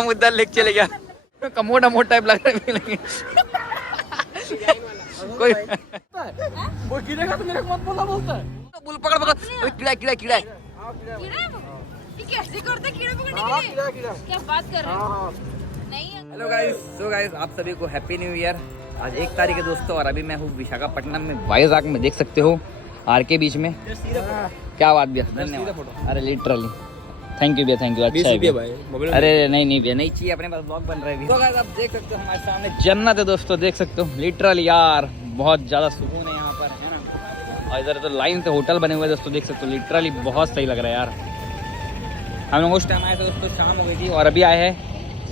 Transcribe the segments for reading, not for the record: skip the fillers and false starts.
हम उधर लेके चले गया। कमोड अमोड टाइप लग रहा है कोई वो गिरेगा तो मेरे को मत बोला बोलता है। बुल पकड़ पकड़, अरे कीड़ा कीड़ा कीड़ा है। कैसे करते कीड़े पकड़ने के लिए? क्या बात कर रहे हो? नहीं। हेलो गाइस, सो गाइस आप सभी को हैप्पी न्यू ईयर। आज 1 तारीख है दोस्तों और अभी मैं हूँ विशाखापट्टनम में, वाइजैक में, देख सकते हो आर के बीच में। क्या बात भैया, धन्यवाद। अरे लिटरली थैंक यू भैया, थैंक यू। अच्छा है भाई। अरे नहीं भैया, नहीं चाहिए, अपने पास ब्लॉग बन रहा है। तो गाइस आप देख सकते हो हमारे सामने जन्नत है दोस्तों, देख सकते हो लिटरली यार, बहुत ज़्यादा सुकून है यहाँ पर, है ना। और इधर तो लाइन से होटल बने हुए हैं दोस्तों, देख सकते हो लिटरली बहुत सही लग रहा है यार। हम लोग उस टाइम आए थे दोस्तों, शाम हो गई थी, और अभी आए हैं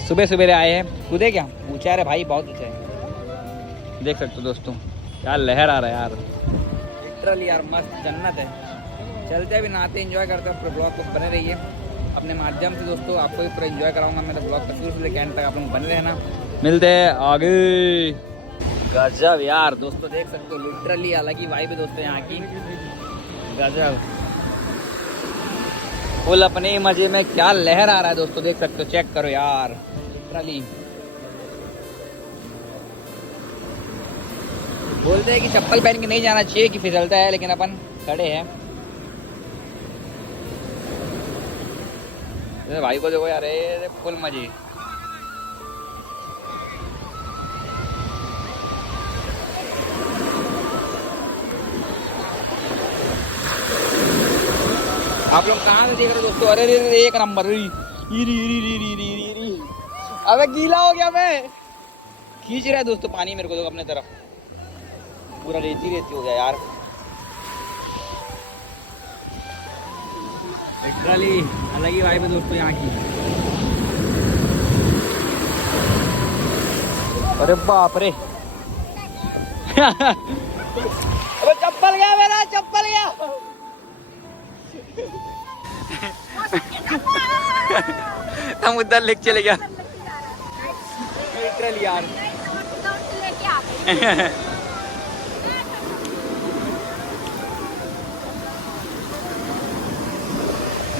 सुबह सवेरे आए हैं। कूदे क्या ऊँचा है भाई, बहुत ऊँचा है, देख सकते हो दोस्तों क्या लहर आ रहा है यार, लिटरली यार मस्त जन्नत है। चलते अभी नहाते एंजॉय करते हैं, पूरे ब्लॉग को बने रहिए अपने माध्यम से दोस्तों। आपको भी पूरा एंजॉय कराऊंगा मैं, तो ब्लॉग का शुरू से लेकर एंड तक आप लोग बने रहना। मिलते हैं आगे। गजब यार दोस्तों, देख सकते हो लिटरली अलग ही वाइब है दोस्तों यहाँ की, गजब फुल अपने ही मजे में, क्या लहर आ रहा है दोस्तों, देख सकते हो, चेक करो यार लिटरली। बोलते हैं कि चप्पल पहन के नहीं जाना चाहिए कि फिसलता है, लेकिन अपन खड़े हैं। भाई को देखो यार, फुल मजे। आप लोग कहाँ से देख रहे हो दोस्तों? अरे एक नंबर, अबे गीला हो गया, मैं खींच रहा है दोस्तों पानी मेरे को, देखो अपने तरफ पूरा रेती रेती हो गया यार, लिटरली अलग ही वाइब है दोस्तों यहाँ की। अरे बाप रे अबे चप्पल गया मेरा, चप्पल गया हम उधर लेके चले गया लिटरली यार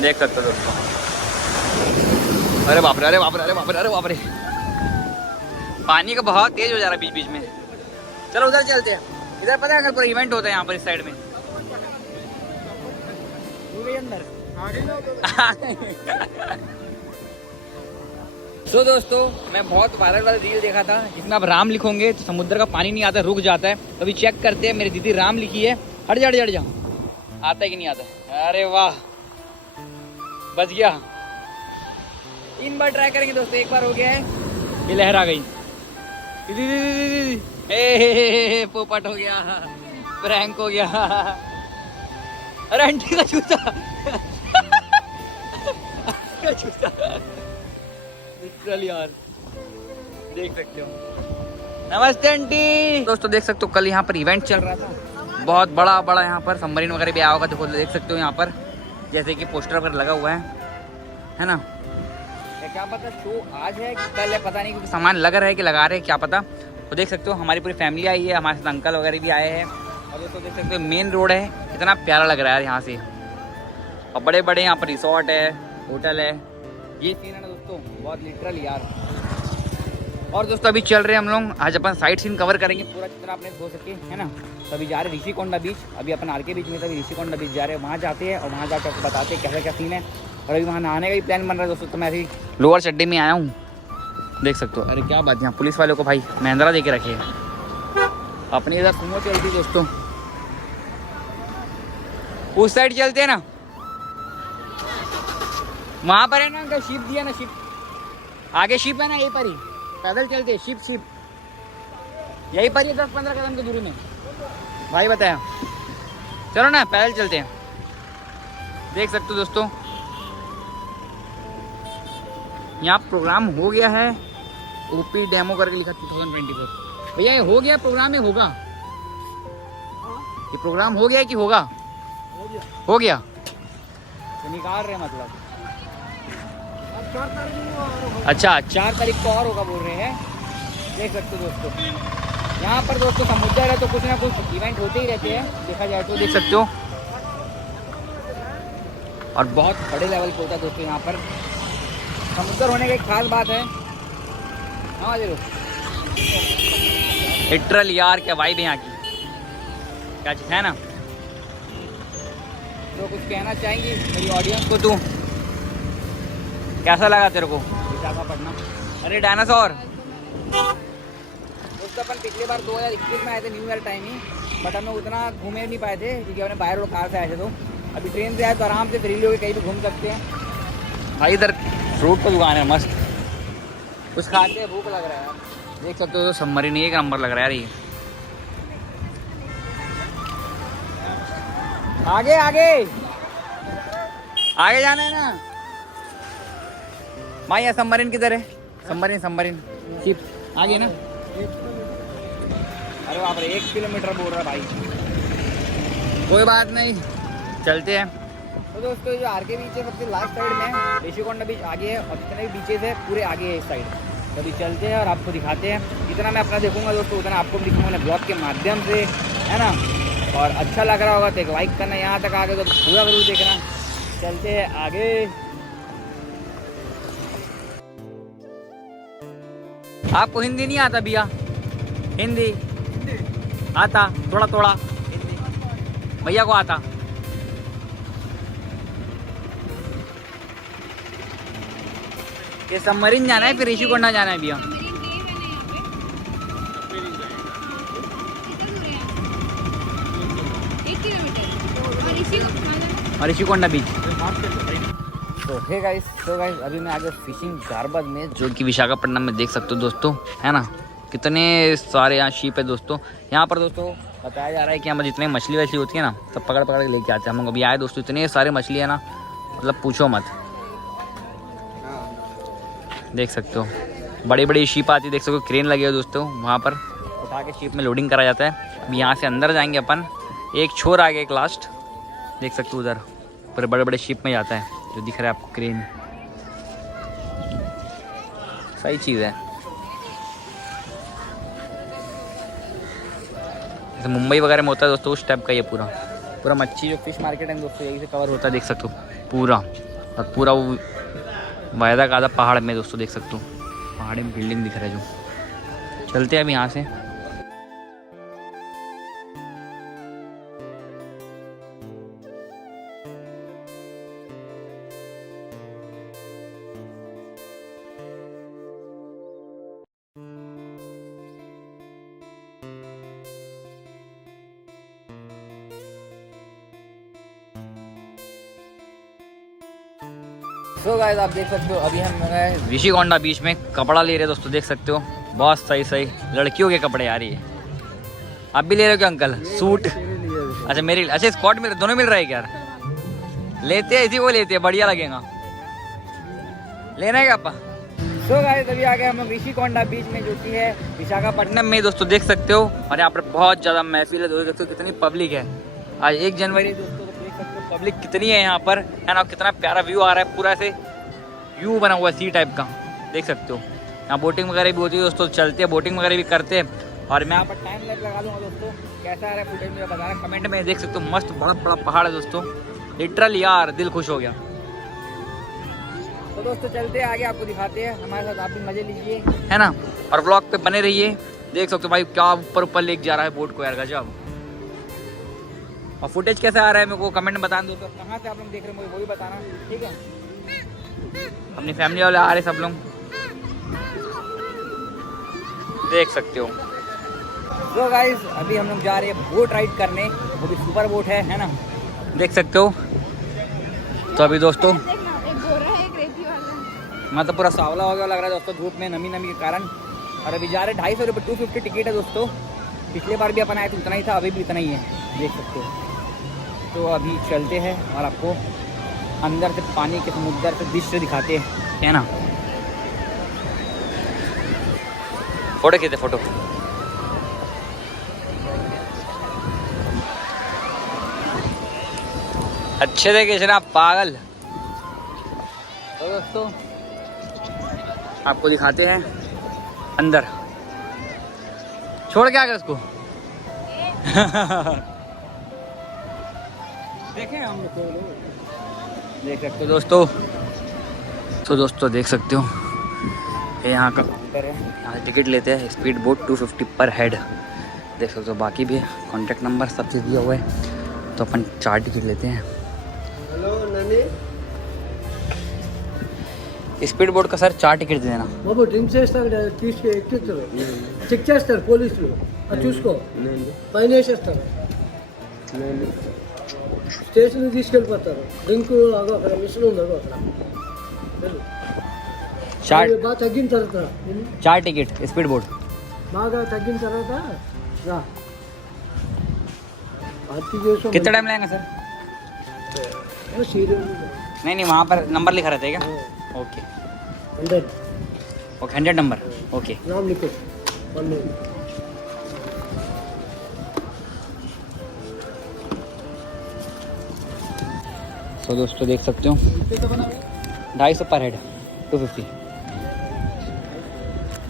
देख सकते हो दोस्तों। अरे बाप रे, अरे बाप रे, अरे बाप रे, अरे बाप रे, पानी का बहाव तेज हो जा रहा है बीच बीच में। चलो उधर चलते हैं, इधर पता है अगर पूरा इवेंट होता है यहाँ पर इस साइड में अंदर। सो दोस्तों मैं बहुत वायरल वाला रील देखा था जिसमें आप राम लिखोगे तो समुद्र का पानी नहीं आता, रुक जाता है। तो अभी चेक करते हैं, मेरी दीदी राम लिखी है, हट जा आता है कि नहीं आता। अरे वाह बच गया। 3 बार ट्राई करेंगे दोस्तों, एक बार हो गया है, ये लहर आ गई, पोपट हो गया, प्रैंक हो गया। अरे आंटी का जूता लिटरली यार देख सकते हो। नमस्ते आंटी। दोस्तों देख सकते हो कल यहाँ पर इवेंट चल रहा था, बहुत बड़ा बड़ा, यहाँ पर सबमरीन वगैरह भी आया होगा, देखो देख सकते हो यहाँ पर जैसे कि पोस्टर वगैरह लगा हुआ है ना। क्या पता शो आज है कि कल है, पता नहीं, क्योंकि सामान लग रहा है कि लगा रहे हैं, क्या पता। तो देख सकते हो हमारी पूरी फैमिली आई है, हमारे साथ अंकल वगैरह भी आए हैं। और दोस्तों देख सकते हो मेन रोड है, कितना प्यारा लग रहा है यहाँ से, और बड़े बड़े यहाँ पर रिसोर्ट है, होटल है, ये सीन है ना दोस्तों, बहुत लिटरली यार। और दोस्तों अभी चल रहे हैं हम लोग, आज अपन साइट सीन कवर करेंगे पूरा जितना अपने हो सके, है ना। तो अभी जा रहे हैं ऋषिकोंडा बीच, अभी अपन आर के बीच में, तभी ऋषिकोंडा बीच जा रहे हैं, वहाँ जाते हैं और वहाँ जाकर आपको बताते हैं कैसा क्या सीन है। और अभी वहाँ नहाने का भी प्लान बन रहा है दोस्तों, तो मैं अभी लोअर चड्डी में आया हूँ, देख सकते हो। अरे क्या बात, यहाँ पुलिस वालों को भाई महिंद्रा दे के रखे हैं। अपनी इधर सुमो चलती दोस्तों, उस साइड चलते हैं ना, वहाँ पर है ना शिप दिया ना, शिप आगे शिप है ना, यहीं पर ही पैदल चलते हैं, शिप यहीं पर ही 10-15 कदम की दूरी में भाई बताया। चलो ना पैदल चलते हैं, देख सकते हो दोस्तों यहाँ प्रोग्राम हो गया है, ओपी डेमो करके लिखा 2024। भैया ये हो गया प्रोग्राम, में होगा ये प्रोग्राम, हो गया कि होगा? हो गया तो निकाल रहे मतलब। अच्छा 4 तारीख को और होगा बोल रहे हैं, देख सकते हो दोस्तों। यहाँ पर दोस्तों समुद्र है तो कुछ ना कुछ इवेंट होते ही रहते हैं, देखा जाए तो, देख सकते हो। और बहुत बड़े लेवल पे होता है दोस्तों यहाँ पर, समुद्र होने की एक खास बात है। हाँ जरूर लिटरल यार, क्या वाइब है यहाँ की, क्या चीज़ है ना। तो कुछ कहना चाहेंगी मेरी ऑडियंस को? तू कैसा लगा तेरे को विशाखापट्टनम? अरे डायनासोर दोस्तों, अपन पिछली बार 2021 में आए थे, new year time he, but हम लोग उतना घूमे नहीं पाए थे क्योंकि हमने बाहर रोड कार से आए थे। तो अभी ट्रेन से आए तो आराम से फ्रीली होकर कहीं भी घूम सकते हैं। भाई इधर फ्रूट का दुकान है मस्त, कुछ खाते हैं, भूख लग रहा है यार। देख सकते हो सबमरीन एक नंबर लग रहा है यार ये। आगे आगे आगे जाना है ना भाई। यहाँ सबमरीन किधर है? सबमरीन शिप आगे ना। अरे बाप रे, 1 किलोमीटर बोल रहा है भाई। कोई बात नहीं, चलते हैं। तो दोस्तों जो आर के बीच है सबसे लास्ट साइड में, ऋषिकोंडा बीच आगे है और जितने भी बीचेस है पूरे आगे है इस साइड। तो अभी चलते हैं और आपको दिखाते हैं। जितना मैं अपना देखूंगा दोस्तों उतना आपको भी दिखाऊंगा मैं ब्लॉग के माध्यम से, है ना। और अच्छा लग रहा होगा तो एक लाइक करना, यहाँ तक आगे तो पूरा जरूर देखना। चलते हैं आगे। आपको हिंदी नहीं आता भैया? हिंदी आता थोड़ा थोड़ा, भैया को आता। ये सबमरीन जाना है फिर ऋषिकोंडा जाना है भैया? और ऋषिकोंडा बीच। तो हे गाइस, अभी मैं आ गया फिशिंग गार्बन में, जो कि विशाखापट्टनम में देख सकते हो दोस्तों, है ना। कितने सारे यहाँ शीप है दोस्तों। यहाँ पर दोस्तों बताया जा रहा है कि यहाँ पर जितने मछली वछली होती है ना, सब पकड़ पकड़ के लेके आते हैं हम लोग। अभी आए दोस्तों, इतने सारे मछली है ना, मतलब पूछो मत। देख सकते हो बड़ी बड़ी शीप आती है, देख सकते हो क्रेन लगे हो दोस्तों, वहाँ पर उठा के शीप में लोडिंग करा जाता है। अभी यहाँ से अंदर जाएंगे अपन, एक छोर आगे एक लास्ट, देख सकते हो उधर पूरे बड़े बड़े शिप में जाता है, जो दिख रहा है आपको क्रेन। सही चीज़ है। जैसे मुंबई वगैरह में होता है दोस्तों, उस टाइप का ये पूरा मच्छी जो फिश मार्केट है दोस्तों, यही से कवर होता है, देख सकते हो पूरा। और पूरा वो वायदा का आधा पहाड़ में दोस्तों, देख सकते हो पहाड़ी में बिल्डिंग दिख रहा है जो। चलते हैं अब यहाँ से। तो गाइस आप देख सकते हो अभी हम ऋषिकोंडा बीच में कपड़ा ले रहे हैं दोस्तों, देख सकते हो बहुत सही लड़कियों के कपड़े आ रही है। आप भी ले रहे हो क्या अंकल? सूट अच्छा मेरी, अच्छा स्कॉट में दोनों मिल रहा है क्या? लेते हैं इसी को, लेते हैं बढ़िया लगेगा। लेना है क्या आपका? तो गाइस अभी आ गए हम ऋषिकोंडा बीच में, जो कि है विशाखापट्टनम में दोस्तों, देख सकते हो। और यहाँ पर बहुत ज़्यादा महफिल है दोस्तों, कितनी पब्लिक है। आज 1 जनवरी दोस्तों, देख सकते हो पब्लिक कितनी है यहाँ पर, है ना। कितना प्यारा व्यू आ रहा है, पूरा से व्यू बना हुआ है सी टाइप का, देख सकते हो। यहाँ बोटिंग वगैरह भी होती है दोस्तों, चलते हैं बोटिंग वगैरह भी करते हैं। और मैं यहाँ पर टाइम लैप्स लगा दूँगा दोस्तों, कैसा आ रहा है फुटेज मुझे बताना कमेंट में। देख सकते हो मस्त बड़ा बड़ा पहाड़ है दोस्तों, लिटरल यार दिल खुश हो गया। तो दोस्तों चलते हैं आगे, आपको दिखाते हैं, हमारे साथ आप भी मजे लीजिए, है ना। और ब्लॉग पे बने रहिए। देख सकते हो भाई क्या ऊपर लेके जा रहा है बोट को यार, गजब। और फुटेज कैसा आ रहा है मेरे को कमेंट में बताना दोस्तों, कहाँ से आप लोग देख रहे हैं मुझे वो भी बताना, ठीक है। अपनी फैमिली वाले आ रहे सब लोग, देख सकते हो। तो गाइस अभी हम लोग जा रहे हैं बोट राइड करने, वो भी सुपर बोट है ना, देख सकते हो। तो अभी दोस्तों मैं तो पूरा सावला हो गया लग रहा है दोस्तों, धूप में नमी के कारण। और अभी जा रहे 250 रुपये 250 टिकट है दोस्तों। पिछले बार भी अपन आए तो उतना ही था, अभी भी इतना ही है, देख सकते हो। तो अभी चलते हैं और आपको अंदर से पानी के समुद्र से दृश्य दिखाते हैं, है ना। फोटो खींचते फोटो। अच्छे से खींचना पागल। तो दोस्तों आपको दिखाते हैं अंदर, छोड़ के आ गए उसको। देखें हम लोग, देख सकते हो दोस्तों तो दोस्तों देख सकते हो ये यहाँ का काउंटर है, यहाँ से टिकट लेते हैं। स्पीड बोट 250 पर हेड देख सकते हो। बाकी भी कॉन्टैक्ट नंबर सब चीज़ दिया हुआ है। तो अपन 4 टिकट लेते हैं। हेलो ननी स्पीड बोट का सर 4 టికెట్ देना। బాబు డ్రింక్ చేస్తాడు తీసుకు ఎక్కిస్తారు చెక్ చేస్తారు పోలీసులు అది చూసుకో ఫైన్ వేసేస్తారు స్టేషన్కి తీసుకెళ్ళిపోతారు డ్రింక్ అగో అక్కడ మిషన్ ఉంది అగో అక్కడ వెళ్ళు. 4 బాగా తగ్గిన తర్వాత 4 टिकट स्पीड बोट। బాగా తగ్గిన తర్వాత రా పార్టీ చేసాం कितना टाइम लगेगा सर? సీరియల్ नहीं वहाँ पर नंबर लिखा रहता है क्या? Okay 100 okay 100 number okay. नाम लिखो 1 तो दोस्तों देख सकते हो 250 पर हेड 250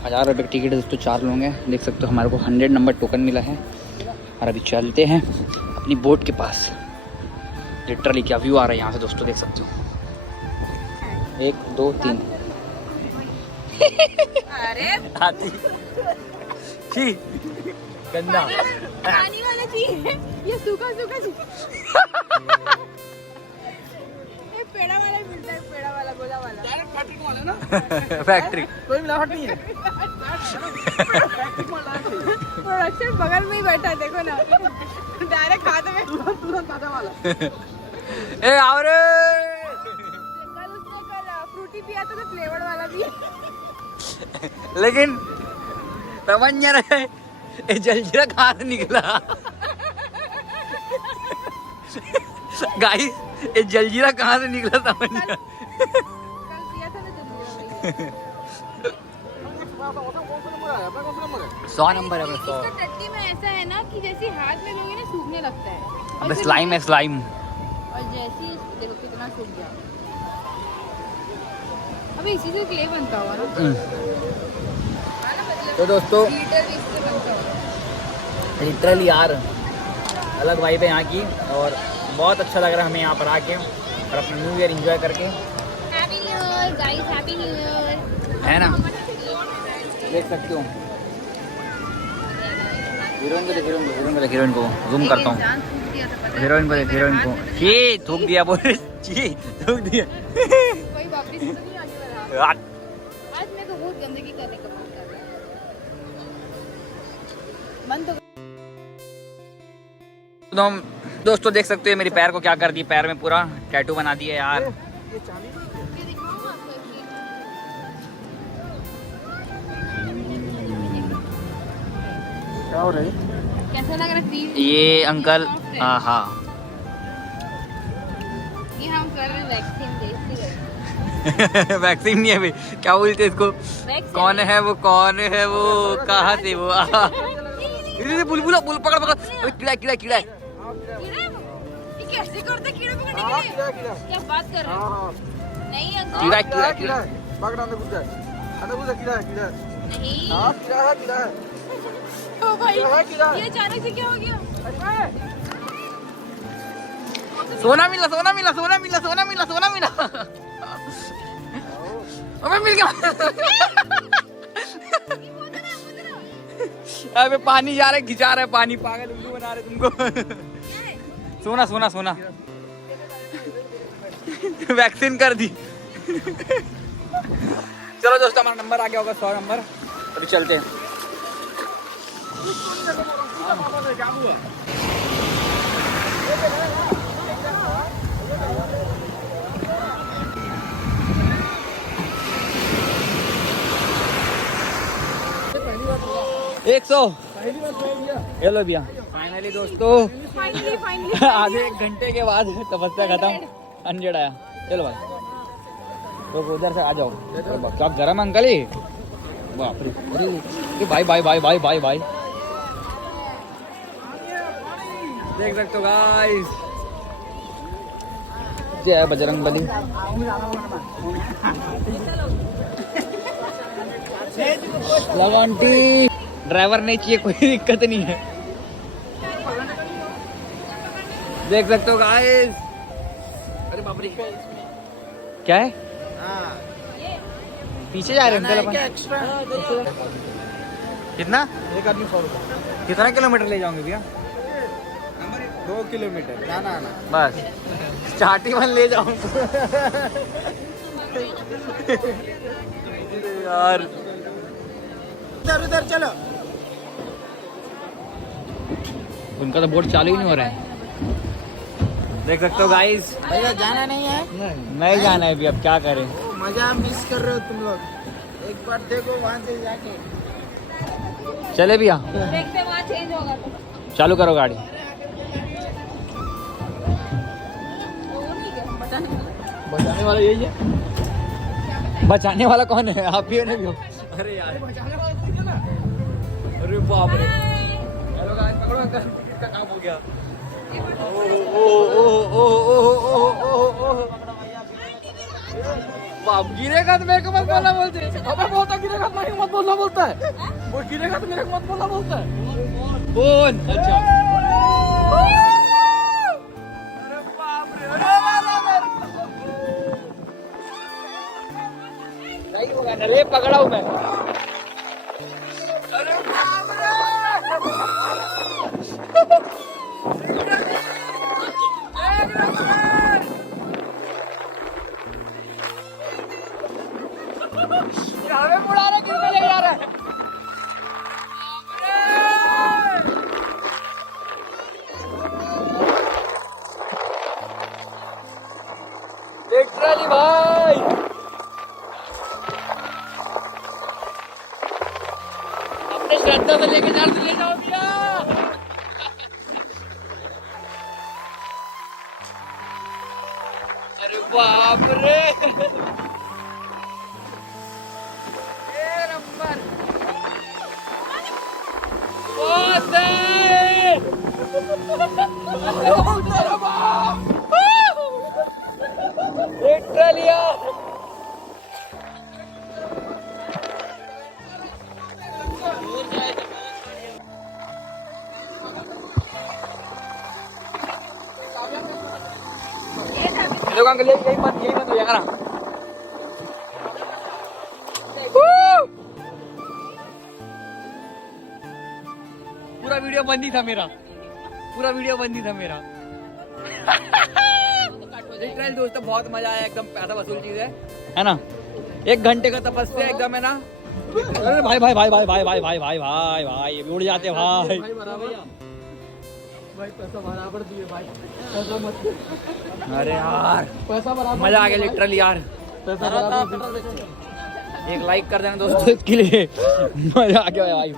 1000 रुपये की टिकट है दोस्तों। 4 लोग हैं देख सकते हो। हमारे को 100 नंबर टोकन मिला है और अभी चलते हैं अपनी बोट के पास। लिटरली क्या व्यू आ रहा है यहाँ से दोस्तों देख सकते हो। 1 2 3 अरे हाथी छी गंदा पानी वाला चाहिए ये सूखा सूखा सूखा ये पेड़ा वाला मिलता है पेड़ा वाला गोला वाला फैक्ट्री कोई मिलावट नहीं है प्रोडक्शन बगल में ही बैठा है देखो ना डायरेक्ट खाते में तुरंत ताजा वाला ए आओ रे। कल उसने कल फ्रूटी पिया था तो फ्लेवर वाला भी लेकिन समझ नहीं रहे ये जलजीरा कहाँ से निकला। गाइस ये जलजीरा कहाँ से निकला समझ नहीं। कल पिया था ना जल्दी 100 नंबर है अपना 100। इसका टट्टी में ऐसा है ना कि जैसे हाथ में लोगे ना सूखने लगता है अबे स्लाइम है स्लाइम। और जैसे ही देखो कितना सूख गया। अबे इसी से क्ले बनता हुआ ना तो दोस्तों लीटर भी इससे बनता हुआ। लिटरली यार अलग वाइब है यहाँ की और बहुत अच्छा लग रहा है हमें यहाँ पर आके और अपना न्यू ईयर एंजॉय करके happy new year guys happy new year है ना। देख सकते हो हीरोइन को देख हीरोइन को जूम करता हूँ। हीरोइन को देख हीरोइन को ये थूक दिया बोल जी थूक दिया। कोई वापस तो नहीं आने वाला। यार, आज मेरे को बहुत गंदगी करने का मन कर रहा है। मन तो दोस्तों देख सकते हो मेरे पैर को क्या कर दिया। पैर में पूरा टैटू बना दिया यार। ये दिखाऊं आपको एक चीज? क्या हो रहा है कैसा लग रहा है क्रीम? ये अंकल हाँ ये हम कर रहे हैं वैक्सीन देसी वैक्सीन नहीं है भाई क्या बोलते हैं इसको। वैक्सीन कौन है वो कहाँ से वो बुलबुला बुल पकड़ पकड़ अबे कीड़ा कीड़ा कीड़ा है। कीड़ा है वो? ये कैसे करते कीड़ा पकड़ने हाँ, के लिए? कीड़ा कीड़ा क्या बात कर रहे हाँ हो? हाँ नहीं अंकल कीड़ा कीड़ा कीड़ा कीड़ा है पकड़ अंदर घुस जाए कीड़ा है नहीं हाँ कीड़ा है ओ भाई कीड़ा है कीड़ा है ये अचानक से क्या हो गया? सोना मिला अबे मिल गया। अबे पानी जा रहा है खिंचा रहा है पानी पागल उल्लू बना रहे तुमको। सोना वैक्सीन कर दी। चलो दोस्तों हमारा नंबर आ गया होगा 100 नंबर। अभी चलते हैं। एक 100 ये लो भैया फाइनली दोस्तों फाइनली आधे 1 घंटे के बाद तपस्या खत्म 100 आया। चलो भाई तो उधर से आ जाओ। क्या गरम अंकल ही बाप रे अरे भाई देख सकते हो गाइस। जय बजरंग बली। लवंटी ड्राइवर नहीं चाहिए कोई दिक्कत नहीं है। देख सकते हो गाइस। अरे बाप रे क्या है पीछे जा रहे हैं अंकल एक्स्ट्रा कितना एक आदमी 100 रुपये। कितना किलोमीटर ले जाओगे भैया? 2 किलोमीटर जाना आना। बस स्टार्टिंग में ले जाऊँ यार। इधर उधर चलो। उनका तो बोर्ड चालू ही नहीं हो रहा है, देख सकते हो गाइस। भैया जाना नहीं है? नहीं जाना है अभी, अब क्या करें। मजा मिस कर रहे हो तुम लोग, एक बार देखो वहाँ से जाके। चले भैया, देखते वहाँ चेंज होगा तो। चालू करो गाड़ी। बजाने वाला यही है। बचाने वाला कौन है? आप भी हो ना भी हो। अरे यार, अरे बाप रे। हेलो गाइस, पकड़ो अंकल, इसका काम हो गया। बाप गिरेगा तो मेरे को मत बोलना बोलते। अबे बोलता गिरेगा तो मत बोलना बोलता है, वो गिरेगा तो मेरे को मत बोलना बोलता है। कौन? अच्छा नहीं होगा ना रे, पकड़ा हूँ मैं। अरे बाप रे। हमें बुलाना किस ले जा रहा है? लिटरली भाई अपने श्रद्धा से लेके ले जाओ भैया। अरे बाप रे, ये नंबर बहुत है। लिटरली यार देखो अंकल, यही मत हो जाएगा ना। पूरा वीडियो बंद ही था मेरा, पूरा वीडियो बंद ही था मेरा। दोस्तों बहुत मजा आया, एकदम पैसा वसूल चीज है ना। 1 घंटे का तपस्या एकदम है ना। अरे भाई भाई भाई भाई भाई भाई भाई भाई भाई भाई उड़ जाते भाई। भाई पैसा बराबर दिए भाई, पैसा मत। अरे यार पैसा बराबर, मजा आ गया लिटरली यार। पैसा बराबर। एक लाइक कर देना दोस्तों इसके लिए, मजा आ गया भाई।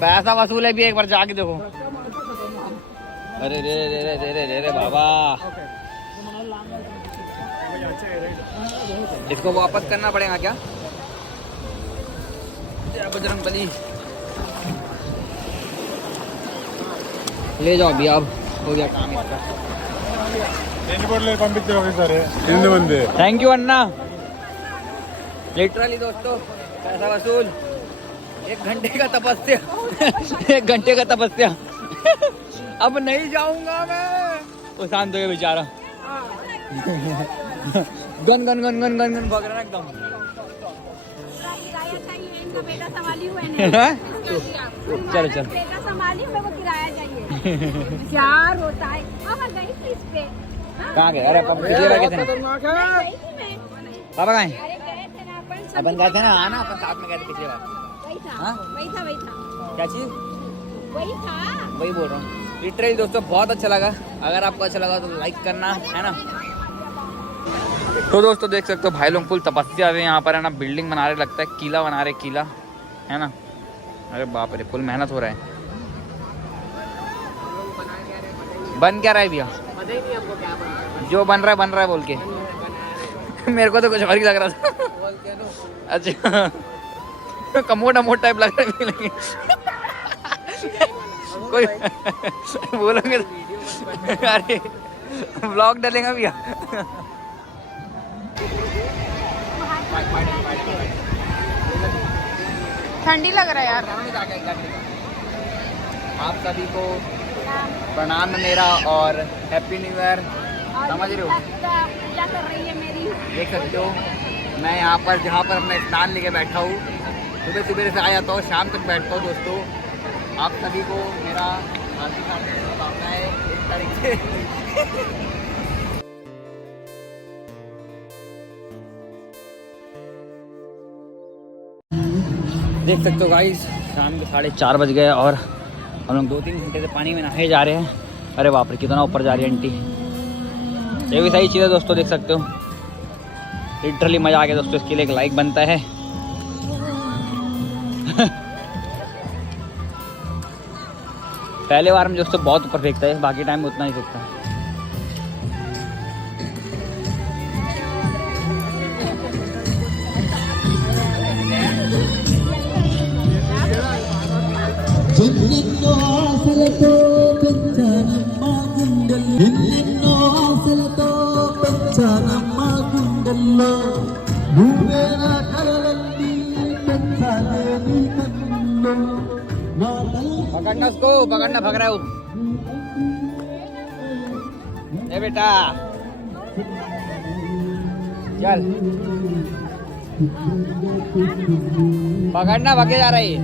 पैसा वसूल है भी, एक बार जाके देखो। अरे रे रे रे रे रे रे रे बाबा, इसको वापस करना पड़ेगा क्या? जय बजरंगबली, ले जाओ अभी, अब हो गया काम इसका। Thank you Anna. लिटरली दोस्तों पैसा वसूल, 1 घंटे का तपस्या 1 घंटे का तपस्या। अब नहीं जाऊंगा मैं। वो शांत हो गया बेचारा, gun gun gun gun gun gun भाग रहा है एकदम। बेटा संभाली हुए चलो चलो, बेटा संभाली हुए, वो किराया चाहिए। प्यार होता है। अब गई थी इस पे। कहाँ गए? अरे पापा पिछले बार गए थे ना। पापा कहाँ हैं? अरे गए थे ना अपन, अपन गए थे ना, आना अपन साथ में गए थे पिछले बार। वही था, हाँ? वही था, वही था, क्या चीज? वही था। वही बोल रहा हूँ। लिटरली दोस्तों बहुत अच्छा लगा, अगर आपको अच्छा लगा तो लाइक करना है ना। तो दोस्तों देख सकते हो भाई लोग फुल तपस्या में यहाँ पर है ना, बिल्डिंग बना रहे, लगता है किला बना रहे, किला है ना। अरे बाप रे, फुल मेहनत हो रहा है। बन क्या रहा है भैया? जो बन रहा है बोल के मेरे को तो कुछ और ही लग रहा था। अच्छा कमोड अमोड टाइप लग रहा है कोई बोलोगे तो। अरे ब्लॉग डालेगा भैया। ठंडी लग रहा है यार। आप सभी को प्रणाम मेरा और हैप्पी न्यू ईयर। समझ रहे हो? पूजा कर रही है मेरी। देख सकते हो मैं यहाँ पर जहाँ पर अपना स्नान लेके बैठा हूँ, सुबह सुबह से आ जाता हूँ, शाम तक बैठता हूँ। दोस्तों आप सभी को मेरा हार्दिक हार्दिक शुभकामनाएं 1 तारीख से। देख सकते हो गाइस शाम के 4:30 बज गए और हम लोग 2-3 घंटे से पानी में नहाए जा रहे हैं। अरे बाप रे कितना ऊपर जा रही है आंटी। ये भी सही चीज़ है दोस्तों, देख सकते हो लिटरली मज़ा आ गया दोस्तों। इसके लिए एक लाइक बनता है। पहले बार में दोस्तों बहुत ऊपर फेंकता है, बाकी टाइम में उतना ही फेंकता है। ఎన్నెన్నో ఆశలతో పెంచానమ్మా గుండెల్లో, ఎన్నెన్నో ఆశలతో పెంచానమ్మా గుండెల్లో, నువ్వే నా కలలన్నీ పెంచాలే నీ కన్నుల్లో, నా తల్లి पकड़ना उसको, पकड़ना, भाग रहा है वो। ए बेटा चल पकड़ना, भागे जा रही है।